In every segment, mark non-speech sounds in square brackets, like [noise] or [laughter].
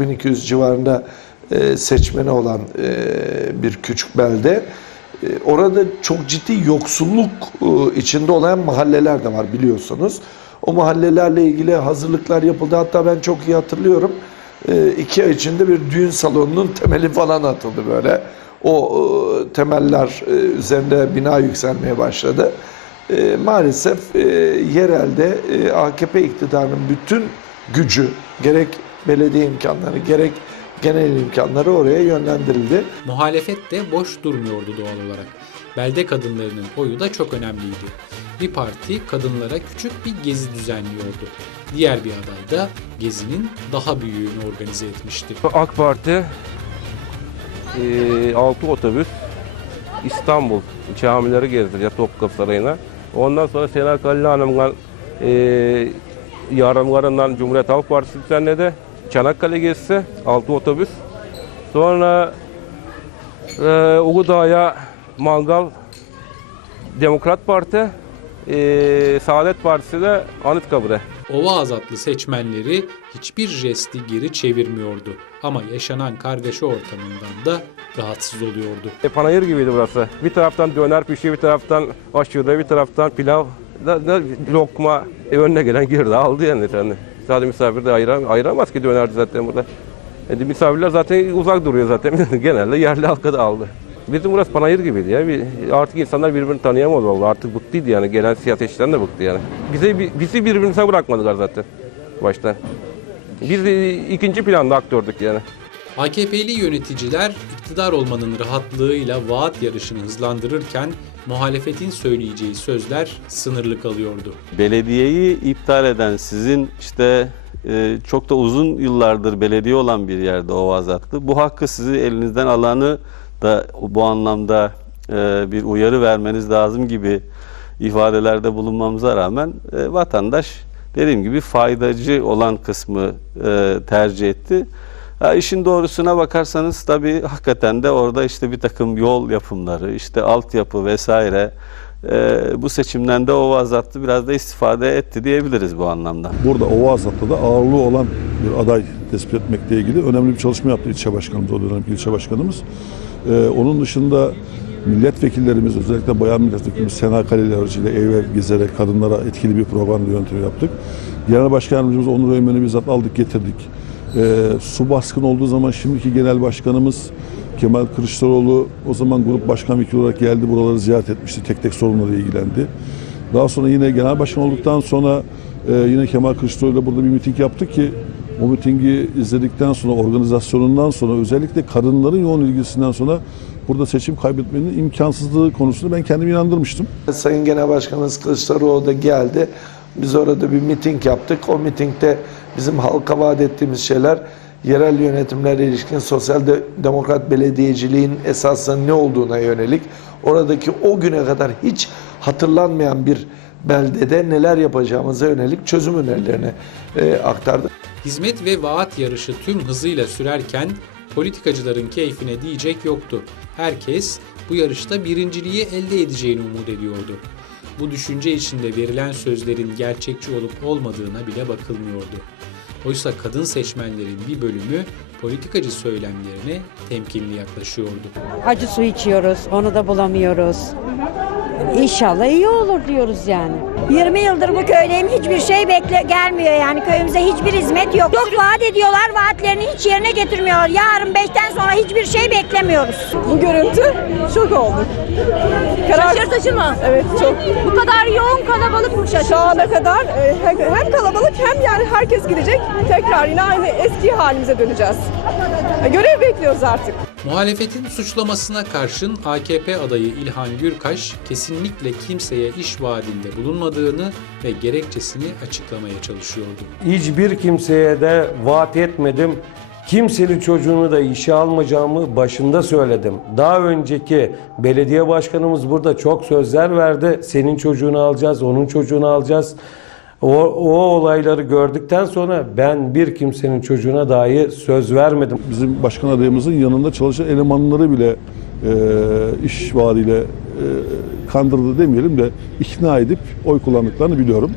1200 civarında e, seçmeni olan e, bir küçük belde. E, orada çok ciddi yoksulluk içinde olan mahalleler de var biliyorsunuz. O mahallelerle ilgili hazırlıklar yapıldı. Hatta ben çok iyi hatırlıyorum. İki ay içinde bir düğün salonunun temeli falan atıldı böyle. O temeller üzerinde bina yükselmeye başladı. Maalesef yerelde AKP iktidarının bütün gücü gerek belediye imkanları gerek genel imkanları oraya yönlendirildi. Muhalefet de boş durmuyordu doğal olarak. Belde kadınlarının oyu da çok önemliydi. Bir parti kadınlara küçük bir gezi düzenliyordu. Diğer bir aday da gezinin daha büyüğünü organize etmişti. AK Parti 6 otobüs İstanbul camileri gezdireceğiz Topkapı Sarayı'na. Ondan sonra Sena Kalli Hanım'la e, yardımlarından Cumhuriyet Halk Partisi düzenledi. Çanakkale gezisi 6 otobüs. Sonra e, Uludağ'a mangal Demokrat Parti, e, Saadet Partisi de Anıtkabir'e. Ova azatlı seçmenleri hiçbir jesti geri çevirmiyordu. Ama yaşanan kargaşa ortamından da rahatsız oluyordu. E, panayır gibiydi burası. Bir taraftan döner pişiyor, bir taraftan aşure, bir taraftan pilav, da, da, lokma. E, önüne gelen girdi aldı yani. yani. Sadece misafir de ayıram, ayıramaz ki dönerdi zaten burada. E, misafirler zaten uzak duruyor zaten. [laughs] Genelde yerli halka da aldı. Bizim burası panayır gibiydi ya. Artık insanlar birbirini tanıyamaz oldu. Artık bıktıydı yani. Gelen siyasetçilerden de bıktı yani. Bize, bizi birbirimize bırakmadılar zaten baştan. Biz e, ikinci planda aktördük yani. AKP'li yöneticiler iktidar olmanın rahatlığıyla vaat yarışını hızlandırırken muhalefetin söyleyeceği sözler sınırlı kalıyordu. belediyeyi iptal eden sizin işte e, çok da uzun yıllardır belediye olan bir yerde Ovazatlı. Bu hakkı sizi elinizden alanı da bu anlamda e, bir uyarı vermeniz lazım gibi ifadelerde bulunmamıza rağmen e, vatandaş dediğim gibi faydacı olan kısmı tercih etti. Ha, işin doğrusuna bakarsanız tabii hakikaten de orada işte bir takım yol yapımları, işte altyapı vesaire e, bu seçimden de o azalttı biraz da istifade etti diyebiliriz bu anlamda. Burada Ova Azat'ta da ağırlığı olan bir aday tespit etmekle ilgili önemli bir çalışma yaptı ilçe başkanımız, o dönemki ilçe başkanımız. Ee, onun dışında milletvekillerimiz, özellikle bayan milletvekilimiz Sena Kaleli aracıyla ev gezerek kadınlara etkili bir propaganda yöntemi yaptık. Genel Başkan Yardımcımız Onur Öymen'i bizzat aldık getirdik. Ee, su baskını olduğu zaman şimdiki genel başkanımız Kemal Kılıçdaroğlu o zaman grup başkan vekili olarak geldi buraları ziyaret etmişti. Tek tek sorunlarla ilgilendi. Daha sonra yine genel başkan olduktan sonra e, yine Kemal Kılıçdaroğlu ile burada bir miting yaptık ki o mitingi izledikten sonra organizasyonundan sonra özellikle kadınların yoğun ilgisinden sonra burada seçim kaybetmenin imkansızlığı konusunda ben kendimi inandırmıştım. Sayın Genel Başkanımız Kılıçdaroğlu da geldi. Biz orada bir miting yaptık. O mitingde bizim halka vaat ettiğimiz şeyler yerel yönetimlere ilişkin sosyal de- demokrat belediyeciliğin esasının ne olduğuna yönelik oradaki o güne kadar hiç hatırlanmayan bir beldede neler yapacağımıza yönelik çözüm önerilerini e, aktardık. Hizmet ve vaat yarışı tüm hızıyla sürerken politikacıların keyfine diyecek yoktu. Herkes bu yarışta birinciliği elde edeceğini umut ediyordu. Bu düşünce içinde verilen sözlerin gerçekçi olup olmadığına bile bakılmıyordu. Oysa kadın seçmenlerin bir bölümü politikacı söylemlerine temkinli yaklaşıyordu. Acı su içiyoruz, onu da bulamıyoruz. İnşallah iyi olur diyoruz yani. 20 yıldır bu köydeyim hiçbir şey bekle gelmiyor yani köyümüze hiçbir hizmet yok. Yok vaat ediyorlar vaatlerini hiç yerine getirmiyorlar. Yarın 5'ten sonra hiçbir şey beklemiyoruz. Bu görüntü şok olduk. Karar... Şaşırtıcı mı? Evet çok. Bu kadar yoğun kalabalık mı Şu ana kadar e, hem kalabalık hem yani herkes gidecek. Tekrar yine aynı eski halimize döneceğiz. Görev bekliyoruz artık. Muhalefetin suçlamasına karşın AKP adayı İlhan Gürkaş kesinlikle kimseye iş vaadinde bulunmadığını ve gerekçesini açıklamaya çalışıyordu. Hiçbir kimseye de vaat etmedim. Kimsenin çocuğunu da işe almayacağımı başında söyledim. Daha önceki belediye başkanımız burada çok sözler verdi. Senin çocuğunu alacağız, onun çocuğunu alacağız. O, o olayları gördükten sonra ben bir kimsenin çocuğuna dahi söz vermedim. Bizim başkan adayımızın yanında çalışan elemanları bile e, iş vaadiyle e, kandırdı demeyelim de ikna edip oy kullandıklarını biliyorum.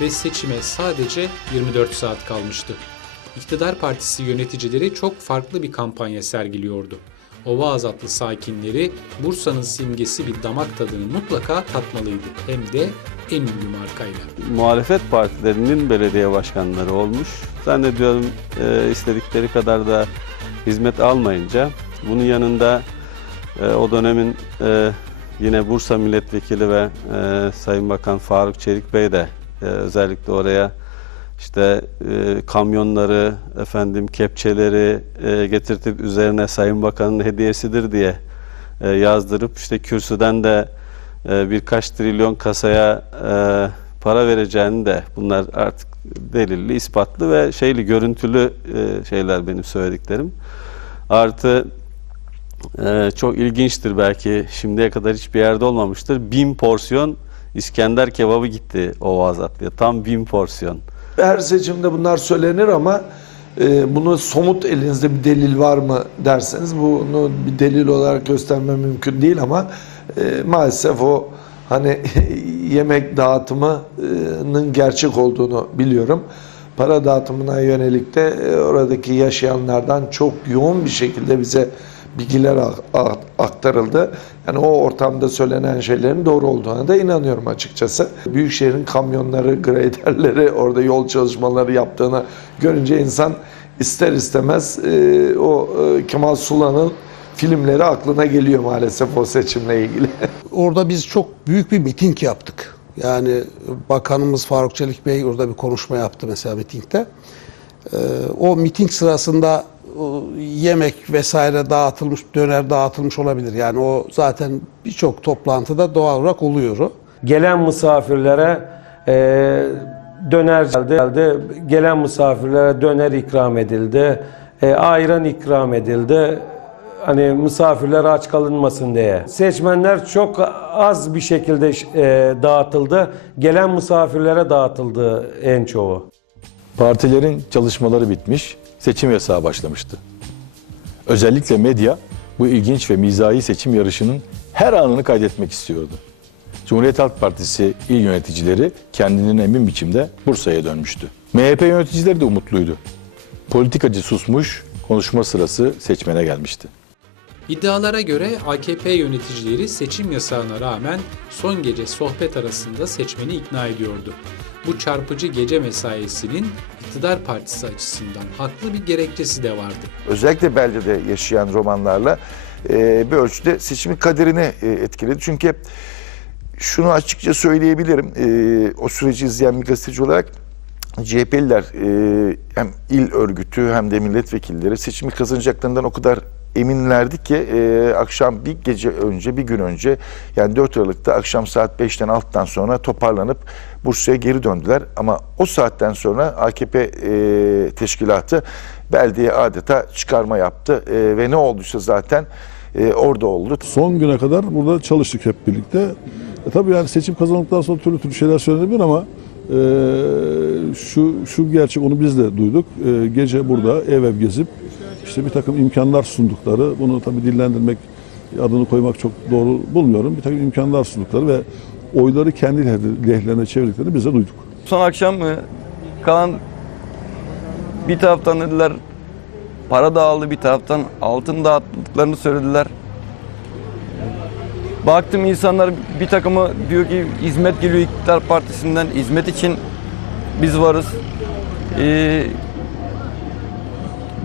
ve seçime sadece 24 saat kalmıştı. İktidar partisi yöneticileri çok farklı bir kampanya sergiliyordu. Ova Azatlı sakinleri Bursa'nın simgesi bir damak tadını mutlaka tatmalıydı. Hem de en ünlü markayla. muhalefet partilerinin belediye başkanları olmuş. Zannediyorum e, istedikleri kadar da hizmet almayınca bunun yanında e, o dönemin e, yine Bursa Milletvekili ve e, Sayın Bakan Faruk Çelik Bey de e, özellikle oraya işte e, kamyonları, efendim kepçeleri e, getirtip üzerine Sayın Bakan'ın hediyesidir diye e, yazdırıp işte kürsüden de e, birkaç trilyon kasaya e, para vereceğini de bunlar artık delilli, ispatlı ve şeyli görüntülü e, şeyler benim söylediklerim. Artı e, çok ilginçtir belki şimdiye kadar hiçbir yerde olmamıştır. Bin porsiyon İskender kebabı gitti o Vazatlı'ya. Tam bin porsiyon. Her seçimde bunlar söylenir ama e, bunu somut elinizde bir delil var mı derseniz bunu bir delil olarak gösterme mümkün değil ama e, maalesef o hani [laughs] yemek dağıtımının gerçek olduğunu biliyorum. Para dağıtımına yönelik de e, oradaki yaşayanlardan çok yoğun bir şekilde bize bilgiler aktarıldı. Yani o ortamda söylenen şeylerin doğru olduğuna da inanıyorum açıkçası. Büyükşehir'in kamyonları, graderleri orada yol çalışmaları yaptığını görünce insan ister istemez e, o e, Kemal Sunal'ın filmleri aklına geliyor maalesef o seçimle ilgili. [laughs] Orada biz çok büyük bir miting yaptık. Yani Bakanımız Faruk Çelik Bey orada bir konuşma yaptı mesela mitingde. Ee, o miting sırasında yemek vesaire dağıtılmış, döner dağıtılmış olabilir. Yani o zaten birçok toplantıda doğal olarak oluyor. Gelen misafirlere e, döner geldi. Gelen misafirlere döner ikram edildi. E, ayran ikram edildi. Hani misafirler aç kalınmasın diye. Seçmenler çok az bir şekilde e, dağıtıldı. Gelen misafirlere dağıtıldı en çoğu. Partilerin çalışmaları bitmiş, seçim yasağı başlamıştı. Özellikle medya bu ilginç ve mizahi seçim yarışının her anını kaydetmek istiyordu. Cumhuriyet Halk Partisi il yöneticileri kendinden emin biçimde Bursa'ya dönmüştü. MHP yöneticileri de umutluydu. Politikacı susmuş, konuşma sırası seçmene gelmişti. İddialara göre AKP yöneticileri seçim yasağına rağmen son gece sohbet arasında seçmeni ikna ediyordu. Bu çarpıcı gece mesaisinin iktidar partisi açısından haklı bir gerekçesi de vardı. özellikle beldede yaşayan romanlarla e, bir ölçüde seçimin kaderini e, etkiledi. Çünkü şunu açıkça söyleyebilirim. E, o süreci izleyen bir gazeteci olarak CHP'liler e, hem il örgütü hem de milletvekilleri seçimi kazanacaklarından o kadar eminlerdi ki e, akşam bir gece önce bir gün önce yani 4 Aralık'ta akşam saat 5'ten 6'dan sonra toparlanıp Bursa'ya geri döndüler. Ama o saatten sonra AKP e, teşkilatı beldeye adeta çıkarma yaptı E, ve ne olduysa zaten e, orada oldu. Son güne kadar burada çalıştık hep birlikte. E, tabii yani seçim kazandıktan sonra türlü türlü şeyler söylenebilir ama e, şu şu gerçek onu biz de duyduk. E, gece burada ev ev gezip işte bir takım imkanlar sundukları, bunu tabii dillendirmek, adını koymak çok doğru bulmuyorum. Bir takım imkanlar sundukları ve oyları kendi lehlerine çevirdiklerini biz de duyduk. Son akşam e, kalan bir taraftan dediler para dağıldı bir taraftan altın dağıttıklarını söylediler. Baktım insanlar bir takımı diyor ki hizmet geliyor iktidar partisinden hizmet için biz varız. Ee,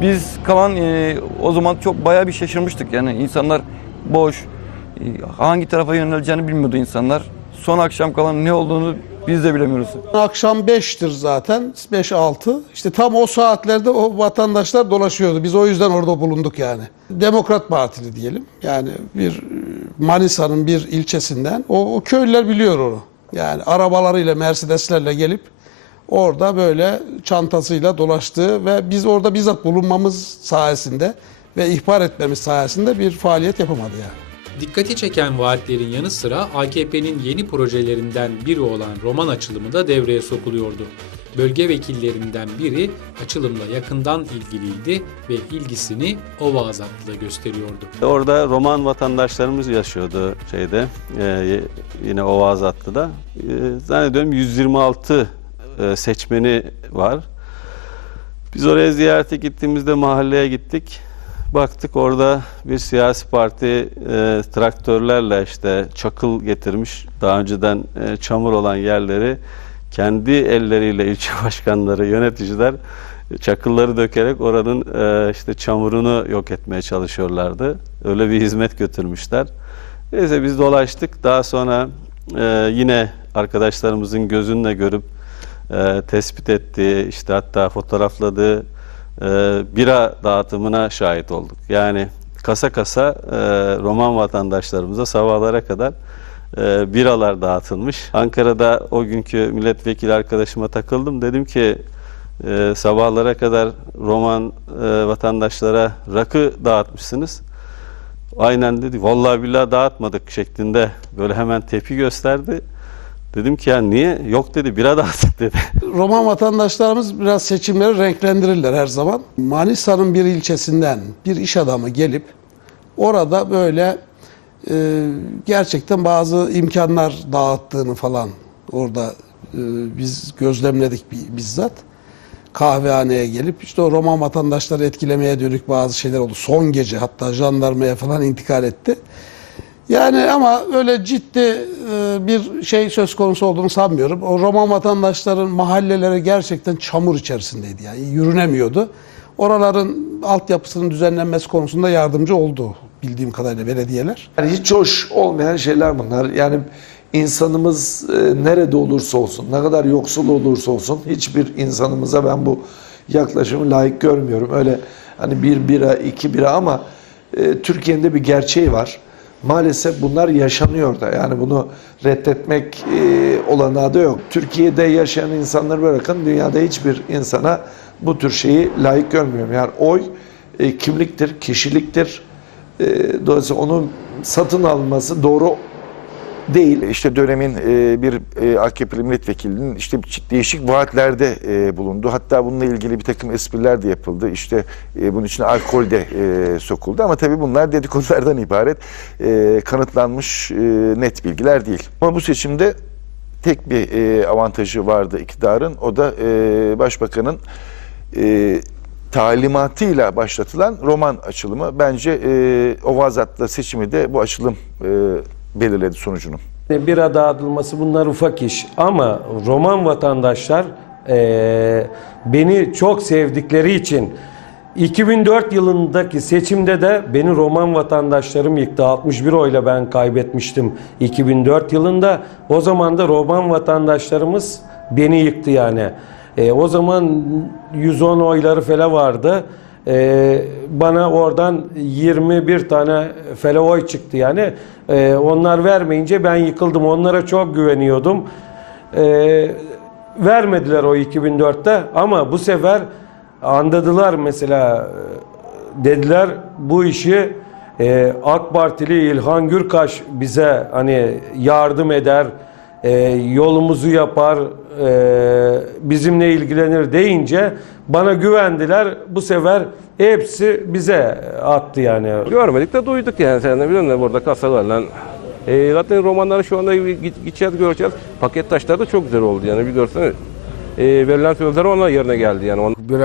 biz kalan e, o zaman çok bayağı bir şaşırmıştık yani insanlar boş e, hangi tarafa yöneleceğini bilmiyordu insanlar. Son akşam kalan ne olduğunu biz de bilemiyoruz. Akşam 5'tir zaten. 5-6. İşte tam o saatlerde o vatandaşlar dolaşıyordu. Biz o yüzden orada bulunduk yani. Demokrat Partili diyelim. Yani bir e, Manisa'nın bir ilçesinden. O, o köylüler biliyor onu. Yani arabalarıyla, Mercedeslerle gelip orada böyle çantasıyla dolaştığı ve biz orada bizzat bulunmamız sayesinde ve ihbar etmemiz sayesinde bir faaliyet yapamadı yani. Dikkati çeken vaatlerin yanı sıra AKP'nin yeni projelerinden biri olan roman açılımı da devreye sokuluyordu. Bölge vekillerinden biri açılımla yakından ilgiliydi ve ilgisini Ova Azatlı'da gösteriyordu. Orada Roman vatandaşlarımız yaşıyordu şeyde e, yine Ova Azatlı'da. E, zannediyorum 126 e, seçmeni var. Biz oraya ziyarete gittiğimizde mahalleye gittik. Baktık orada bir siyasi parti e, traktörlerle işte çakıl getirmiş. Daha önceden e, çamur olan yerleri kendi elleriyle ilçe [laughs] başkanları, yöneticiler çakılları dökerek oranın e, işte çamurunu yok etmeye çalışıyorlardı. Öyle bir hizmet götürmüşler. Neyse biz dolaştık. Daha sonra e, yine arkadaşlarımızın gözünle görüp e, tespit ettiği, işte hatta fotoğrafladığı e, bira dağıtımına şahit olduk. Yani kasa kasa e, Roman vatandaşlarımıza sabahlara kadar e, biralar dağıtılmış. Ankara'da o günkü milletvekili arkadaşıma takıldım. Dedim ki e, sabahlara kadar Roman e, vatandaşlara rakı dağıtmışsınız. Aynen dedi. Vallahi billahi dağıtmadık şeklinde böyle hemen tepki gösterdi. Dedim ki ya niye? Yok dedi bira dağıttık [laughs] dedi. Roman vatandaşlarımız biraz seçimleri renklendirirler her zaman. Manisa'nın bir ilçesinden bir iş adamı gelip orada böyle e, gerçekten bazı imkanlar dağıttığını falan orada e, biz gözlemledik bi- bizzat. Kahvehaneye gelip işte o Roman vatandaşları etkilemeye dönük bazı şeyler oldu. Son gece hatta jandarmaya falan intikal etti. Yani ama öyle ciddi e, bir şey söz konusu olduğunu sanmıyorum. O Roman vatandaşların mahalleleri gerçekten çamur içerisindeydi. Yani yürünemiyordu. Oraların altyapısının düzenlenmesi konusunda yardımcı oldu bildiğim kadarıyla belediyeler. Yani hiç hoş olmayan şeyler bunlar. Yani insanımız e, nerede olursa olsun, ne kadar yoksul olursa olsun hiçbir insanımıza ben bu yaklaşımı layık görmüyorum. Öyle hani bir bira, iki bira ama e, Türkiye'nin de bir gerçeği var. Maalesef bunlar yaşanıyor da. Yani bunu reddetmek e, olanağı da yok. Türkiye'de yaşayan insanları bırakın dünyada hiçbir insana bu tür şeyi layık görmüyorum. Yani oy e, kimliktir, kişiliktir. E, dolayısıyla onun satın alınması doğru değil. İşte dönemin e, bir e, AKP'li milletvekilinin işte değişik vaatlerde e, bulundu. Hatta bununla ilgili bir takım espriler de yapıldı. İşte e, bunun içine alkol de e, sokuldu. Ama tabii bunlar dedikodulardan ibaret. E, kanıtlanmış e, net bilgiler değil. Ama bu seçimde tek bir e, avantajı vardı iktidarın. O da e, başbakanın e, talimatıyla başlatılan roman açılımı. Bence e, Ovazat'la seçimi de bu açılım e, belirledi sonucunu. Bira dağıtılması bunlar ufak iş ama Roman vatandaşlar eee, beni çok sevdikleri için 2004 yılındaki seçimde de beni Roman vatandaşlarım yıktı. 61 oyla ben kaybetmiştim 2004 yılında. O zaman da Roman vatandaşlarımız beni yıktı yani. E, o zaman 110 oyları falan vardı. E, bana oradan 21 tane fele oy çıktı yani. E, onlar vermeyince ben yıkıldım. Onlara çok güveniyordum. E, vermediler o 2004'te ama bu sefer anladılar mesela e, dediler bu işi e, AK Partili İlhan Gürkaş bize hani yardım eder, e, yolumuzu yapar, e, bizimle ilgilenir deyince bana güvendiler. Bu sefer hepsi bize attı yani. Görmedik de duyduk yani sen de biliyorsun da burada kasalarla. E, zaten romanları şu anda git- gideceğiz göreceğiz. Paket taşları da çok güzel oldu yani bir görsene. E, verilen sözler ona yerine geldi yani. Bir